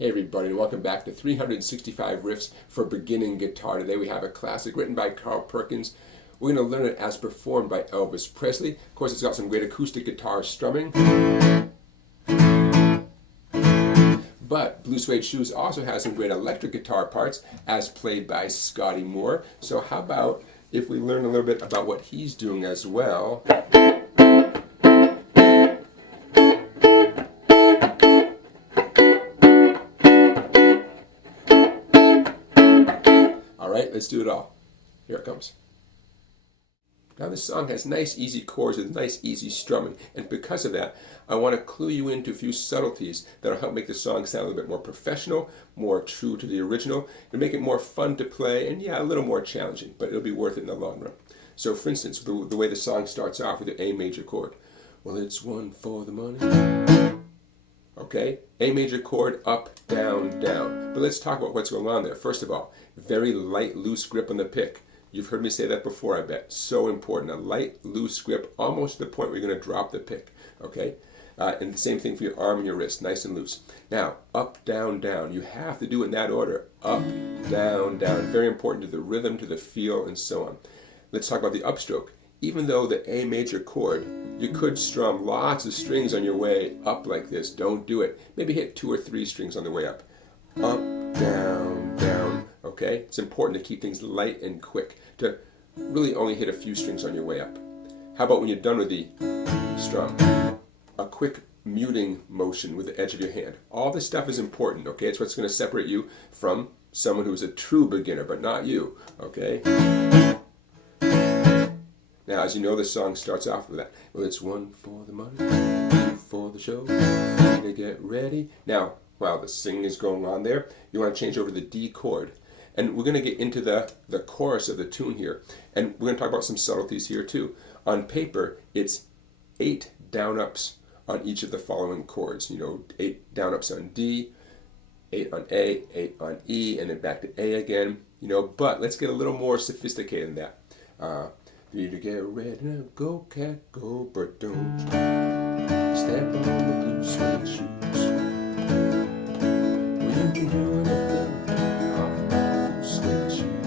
Hey everybody, and welcome back to 365 Riffs for Beginning Guitar. Today we have a classic written by Perkins. We're going to learn it as performed by Elvis Presley. Of course, it's got some great acoustic guitar strumming. But Blue Suede Shoes also has some great electric guitar parts as played by Scotty Moore. So how about if we learn a little bit about what he's doing as well. Alright, let's do it all. Here it comes. Now this song has nice easy chords with nice easy strumming, and because of that I want to clue you into a few subtleties that will help make the song sound a little bit more professional, more true to the original, and make it more fun to play, and yeah, a little more challenging, but it'll be worth it in the long run. So for instance, the way the song starts off with the A major chord. Well, it's one for the money. Okay, A major chord, up, down, down. But let's talk about what's going on there. First of all, very light, loose grip on the pick. You've heard me say that before, I bet. So important. A light, loose grip, almost to the point where you're going to drop the pick. Okay? And the same thing for your arm and your wrist, nice and loose. Now, up, down, down. You have to do it in that order. Up, down, down. Very important to the rhythm, to the feel, and so on. Let's talk about the upstroke. Even though the A major chord, you could strum lots of strings on your way up like this. Don't do it. Maybe hit 2 or 3 strings on the way up. Up, down, down. Okay? It's important to keep things light and quick, to really only hit a few strings on your way up. How about when you're done with the strum? A quick muting motion with the edge of your hand. All this stuff is important, okay? It's what's going to separate you from someone who's a true beginner, but not you, okay? Now, as you know, the song starts off with that. Well, it's one for the money, two for the show, to get ready. Now, while the singing is going on there, you want to change over to the D chord. And we're going to get into the chorus of the tune here. And we're going to talk about some subtleties here too. On paper, it's 8 down-ups on each of the following chords. You know, 8 down-ups on D, 8 on A, 8 on E, and then back to A again. You know, but let's get a little more sophisticated than that. You to get ready now, go cat, go, but don't you step on the blue suede shoes. Well, you can do anything off my blue suede shoes.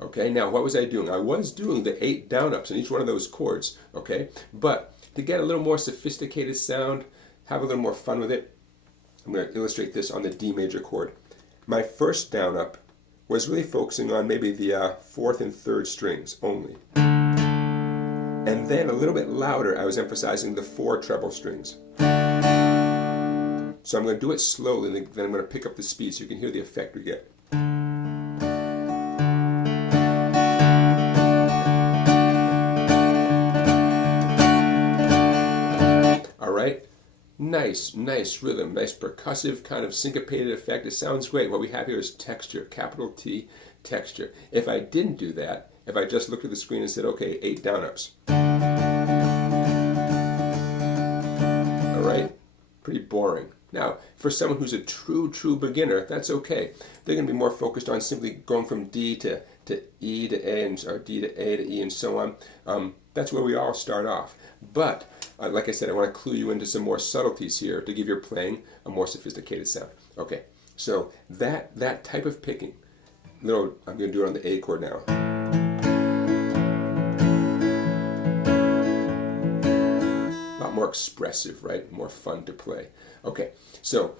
Okay, now what was I doing? I was doing the 8 down-ups on each one of those chords, okay? But to get a little more sophisticated sound, have a little more fun with it, I'm going to illustrate this on the D major chord. My first down-up was really focusing on maybe the 4th and 3rd strings only. And then a little bit louder, I was emphasizing the 4 treble strings. So I'm going to do it slowly, and then I'm going to pick up the speed so you can hear the effect we get. Alright? Nice rhythm, nice percussive kind of syncopated effect. It sounds great. What we have here is texture, capital T, texture. If I didn't do that, if I just looked at the screen and said, okay, 8 down-ups. Alright? Pretty boring. Now, for someone who's a true beginner, that's okay. They're going to be more focused on simply going from D to E to A, or D to A to E, and so on. That's where we all start off. But like I said, I want to clue you into some more subtleties here to give your playing a more sophisticated sound. Okay, so that type of picking, I'm going to do it on the A chord now. A lot more expressive, right? More fun to play. Okay, so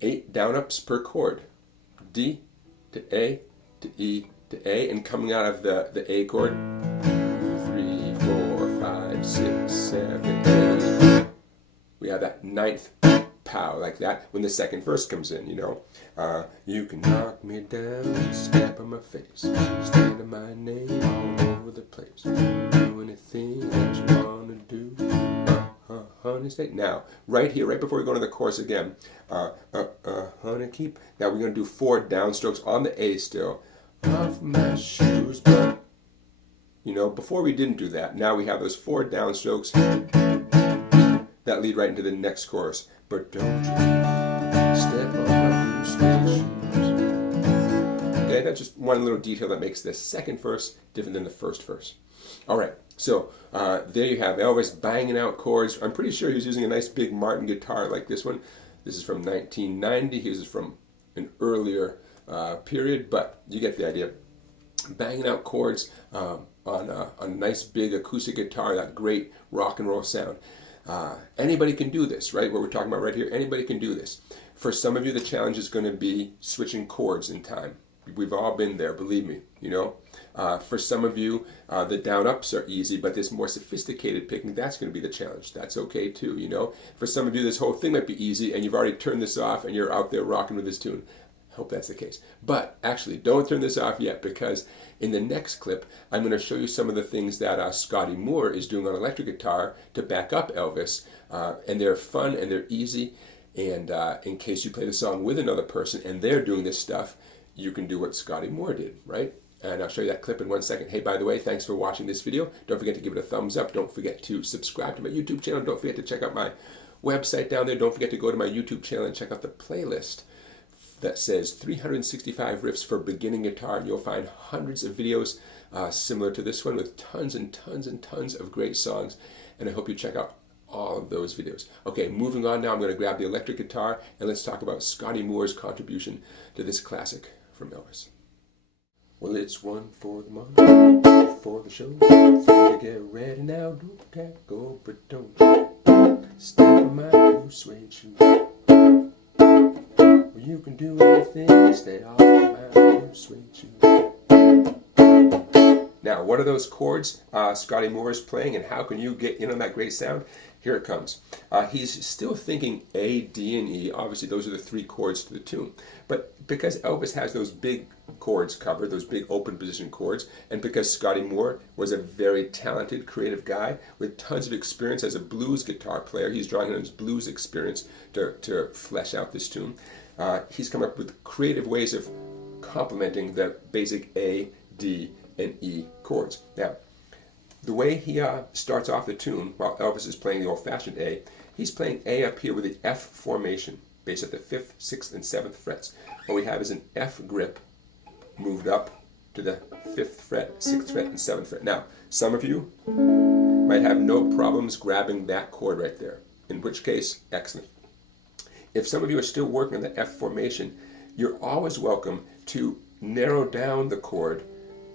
8 down-ups per chord. D to A to E to A, and coming out of the A chord, 3, 4, 5, 6, 7, 8. We have that 9th pow like that when the second verse comes in, you know. You can knock me down, step on my face, stand in my name all over the place. Do anything that you want to do. Honey, stay. Now, right here, right before we go into the chorus again, honey, keep. Now we're going to do 4 downstrokes on the A still. Off my shoes, but you know, before we didn't do that. Now we have those 4 downstrokes that lead right into the next chorus. But don't you step on my blue suede shoes. Okay? that's just one little detail that makes the second verse different than the first verse. All right, so there you have Elvis banging out chords. I'm pretty sure he was using a nice big Martin guitar like this one. This is from 1990. His is from an earlier period, but you get the idea. Banging out chords on a nice big acoustic guitar, that great rock and roll sound. Anybody can do this, right? What we're talking about right here, anybody can do this. For some of you, the challenge is going to be switching chords in time. We've all been there, believe me, you know. For some of you, the down-ups are easy, but this more sophisticated picking, that's going to be the challenge. That's okay too, you know. For some of you, this whole thing might be easy, and you've already turned this off, and you're out there rocking with this tune. Hope that's the case. But actually, don't turn this off yet, because in the next clip, I'm going to show you some of the things that Scotty Moore is doing on electric guitar to back up Elvis. And they're fun and they're easy. And in case you play the song with another person and they're doing this stuff, you can do what Scotty Moore did, right? And I'll show you that clip in 1 second. Hey, by the way, thanks for watching this video. Don't forget to give it a thumbs up. Don't forget to subscribe to my YouTube channel. Don't forget to check out my website down there. Don't forget to go to my YouTube channel and check out the playlist that says 365 riffs for beginning guitar, and you'll find hundreds of videos similar to this one with tons and tons and tons of great songs, and I hope you check out all of those videos. Okay, moving on now, I'm going to grab the electric guitar and let's talk about Scotty Moore's contribution to this classic from Elvis. Well, it's one for the money, for the show, to get ready now, don't cat go, but don't step on my blue suede shoe. You can do anything, stay off my blue suede shoe. Now, what are those chords Scotty Moore is playing, and how can you get in on that great sound? Here it comes. He's still thinking A, D, and E. Obviously, those are the three chords to the tune. But because Elvis has those big chords covered, those big open position chords, and because Scotty Moore was a very talented, creative guy with tons of experience as a blues guitar player, he's drawing on his blues experience to flesh out this tune. He's come up with creative ways of complementing the basic A, D, and E chords. Now, the way he starts off the tune, while Elvis is playing the old-fashioned A, he's playing A up here with the F formation, based at the 5th, 6th, and 7th frets. What we have is an F grip moved up to the 5th fret, 6th fret, and 7th fret. Now, some of you might have no problems grabbing that chord right there, in which case, excellent. If some of you are still working on the F formation, you're always welcome to narrow down the chord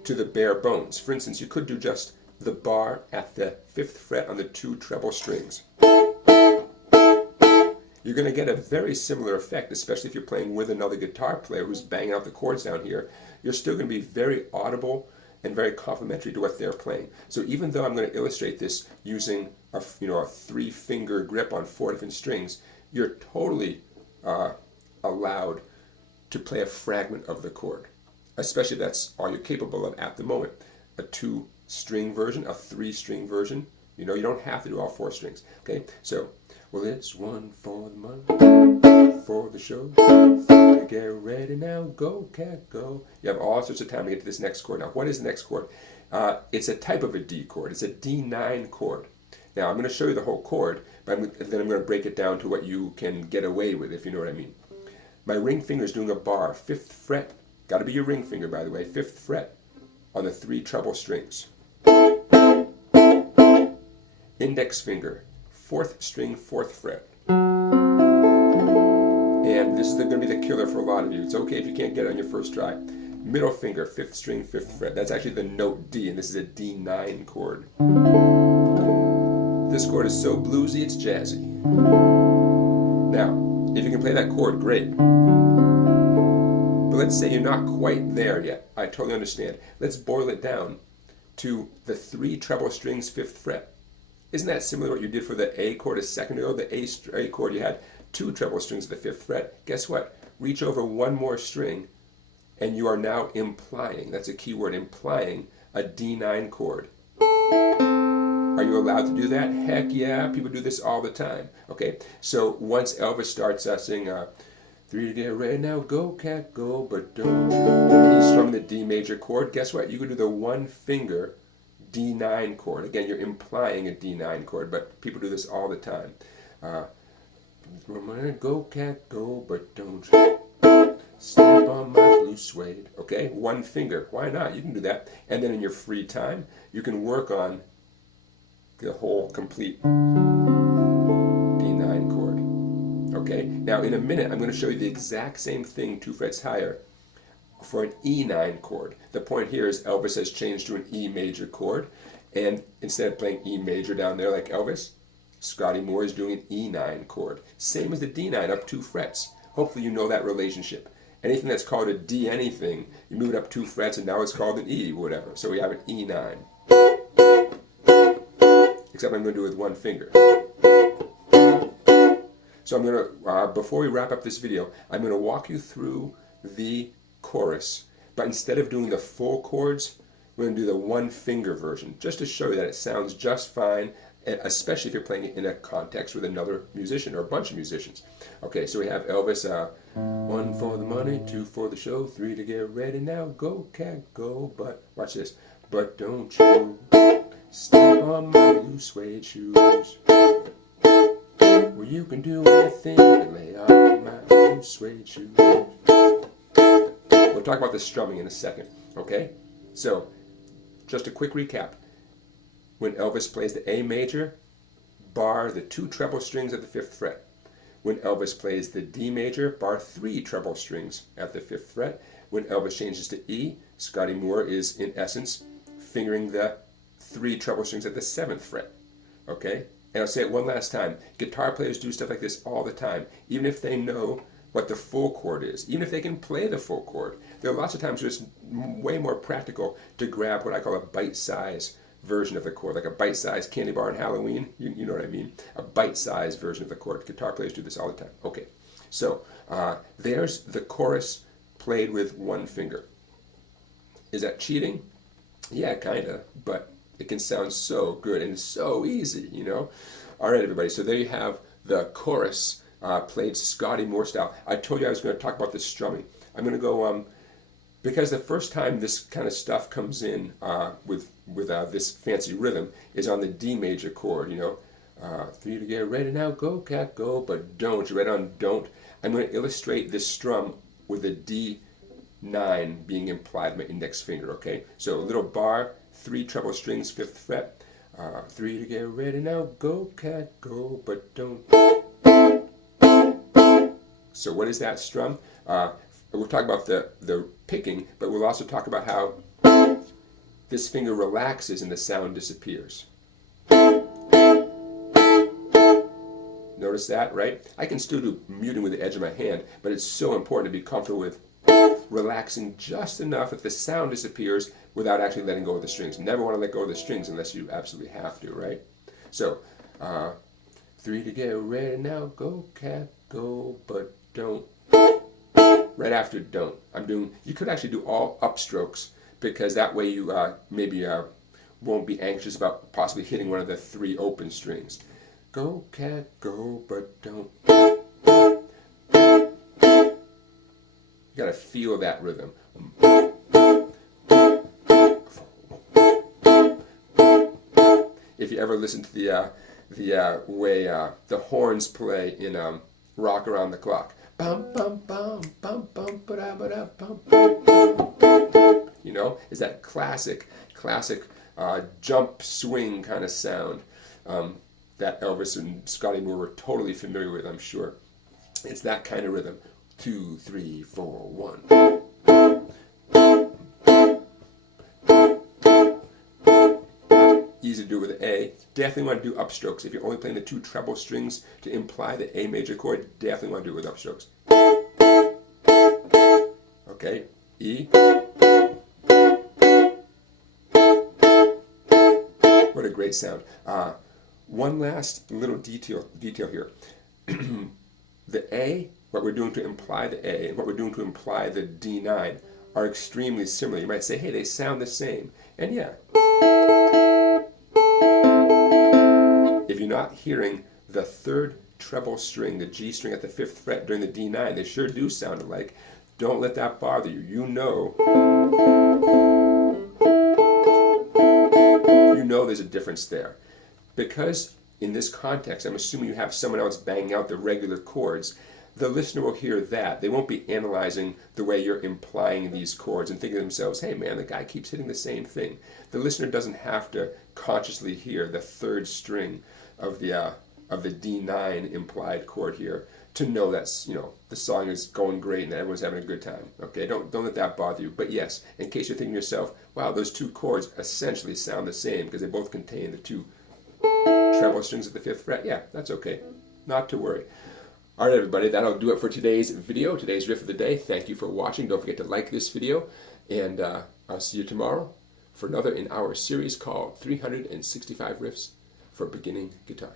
to the bare bones. For instance, you could do just the bar at the 5th fret on the 2 treble strings. You're going to get a very similar effect, especially if you're playing with another guitar player who's banging out the chords down here. You're still going to be very audible and very complementary to what they're playing. So even though I'm going to illustrate this using a 3-finger grip on 4 different strings, you're totally allowed to play a fragment of the chord, especially if that's all you're capable of at the moment. A 2-string version, a 3-string version. You know, you don't have to do all 4 strings. Okay, so, well, it's one for the money, for the show, to get ready now, go cat go. You have all sorts of time to get to this next chord. Now, what is the next chord? It's a type of a D chord. It's a D9 chord. Now, I'm going to show you the whole chord, but then I'm going to break it down to what you can get away with, if you know what I mean. My ring finger is doing a bar, 5th fret. Got to be your ring finger, by the way, 5th fret on the 3 treble strings. Index finger, 4th string, 4th fret. And this is going to be the killer for a lot of you. It's okay if you can't get it on your first try. Middle finger, 5th string, 5th fret. That's actually the note D, and this is a D9 chord. This chord is so bluesy, it's jazzy. Now, if you can play that chord, great. But let's say you're not quite there yet. I totally understand. Let's boil it down to the 3 treble strings, 5th fret. Isn't that similar to what you did for the A chord a second ago? The A chord, you had 2 treble strings at the 5th fret. Guess what? Reach over 1 more string, and you are now implying, that's a key word, implying a D9 chord. Are you allowed to do that? Heck yeah, people do this all the time. Okay, so once Elvis starts singing 3 to get ready now, go cat go, but don't. He's strumming the D major chord. Guess what? You can do the 1-finger D9 chord. Again, you're implying a D9 chord, but people do this all the time. Go cat go, but don't. Step on my blue suede. Okay, one finger. Why not? You can do that. And then in your free time, you can work on the whole complete D9 chord. Okay, now in a minute, I'm going to show you the exact same thing 2 frets higher for an E9 chord. The point here is Elvis has changed to an E major chord, and instead of playing E major down there like Elvis, Scotty Moore is doing an E9 chord. Same as the D9, up 2 frets. Hopefully you know that relationship. Anything that's called a D anything, you move it up 2 frets and now it's called an E, whatever. So we have an E9. Except I'm going to do it with one finger. So I'm going to, before we wrap up this video, I'm going to walk you through the chorus. But instead of doing the full chords, we're going to do the one finger version, just to show you that it sounds just fine, especially if you're playing it in a context with another musician or a bunch of musicians. Okay, so we have Elvis, 1 for the money, 2 for the show, 3 to get ready now, go cat go, but, watch this, but don't you step on my blue suede shoes, well you can do anything but lay off my blue suede shoes. We'll talk about the strumming in a second, okay? So, just a quick recap. When Elvis plays the A major, bar the 2 treble strings at the 5th fret. When Elvis plays the D major, bar 3 treble strings at the 5th fret. When Elvis changes to E, Scotty Moore is, in essence, fingering the 3 treble strings at the 7th fret. Okay? And I'll say it one last time. Guitar players do stuff like this all the time, even if they know what the full chord is, even if they can play the full chord. There are lots of times where it's way more practical to grab what I call a bite-size version of the chord, like a bite-sized candy bar on Halloween. You know what I mean? A bite-sized version of the chord. Guitar players do this all the time. Okay, so there's the chorus played with one finger. Is that cheating? Yeah, kind of, but it can sound so good and so easy, you know? All right, everybody, so there you have the chorus played Scotty Moore style. I told you I was going to talk about the strumming. I'm going to go, because the first time this kind of stuff comes in with this fancy rhythm is on the D major chord, you know. 3 to get ready now, go cat go, but don't. You read on don't. I'm going to illustrate this strum with the D9 being implied in my index finger, okay? So a little bar, 3 treble strings, 5th fret. 3 to get ready now, go cat go, but don't. So what is that strum? We'll talk about the picking, but we'll also talk about how this finger relaxes and the sound disappears. Notice that, right? I can still do muting with the edge of my hand, but it's so important to be comfortable with relaxing just enough that the sound disappears without actually letting go of the strings. Never want to let go of the strings unless you absolutely have to, right? So, 3 to get ready now, go cat go, but don't. Right after don't. You could actually do all upstrokes, because that way you maybe won't be anxious about possibly hitting one of the 3 open strings. Go cat go, but don't. You gotta feel that rhythm. If you ever listen to the way the horns play in Rock Around the Clock. Bum bum bum bum bum ba ba da bum bum bum. You know, is that classic jump swing kind of sound that Elvis and Scotty Moore were totally familiar with, I'm sure. It's that kind of rhythm. 2, 3, 4, 1. Easy to do with the A. Definitely want to do upstrokes. If you're only playing the 2 treble strings to imply the A major chord, definitely want to do it with upstrokes. Okay, E. What a great sound. One last little detail here. The A, what we're doing to imply the A, and what we're doing to imply the D9 are extremely similar. You might say, hey, they sound the same. And yeah. If you're not hearing the 3rd treble string, the G string at the 5th fret during the D9, they sure do sound alike. Don't let that bother you. You know there's a difference there. Because in this context, I'm assuming you have someone else banging out the regular chords, the listener will hear that. They won't be analyzing the way you're implying these chords and thinking to themselves, hey man, the guy keeps hitting the same thing. The listener doesn't have to consciously hear the third string of the D9 implied chord here to know that's, you know, the song is going great and everyone's having a good time. Okay, don't let that bother you. But yes, in case you're thinking to yourself, wow, those two chords essentially sound the same because they both contain the two treble strings at the 5th fret. Yeah, that's okay. Not to worry. All right, everybody, that'll do it for today's video, today's riff of the day. Thank you for watching. Don't forget to like this video, and I'll see you tomorrow for another in our series called 365 Riffs for Beginning Guitar.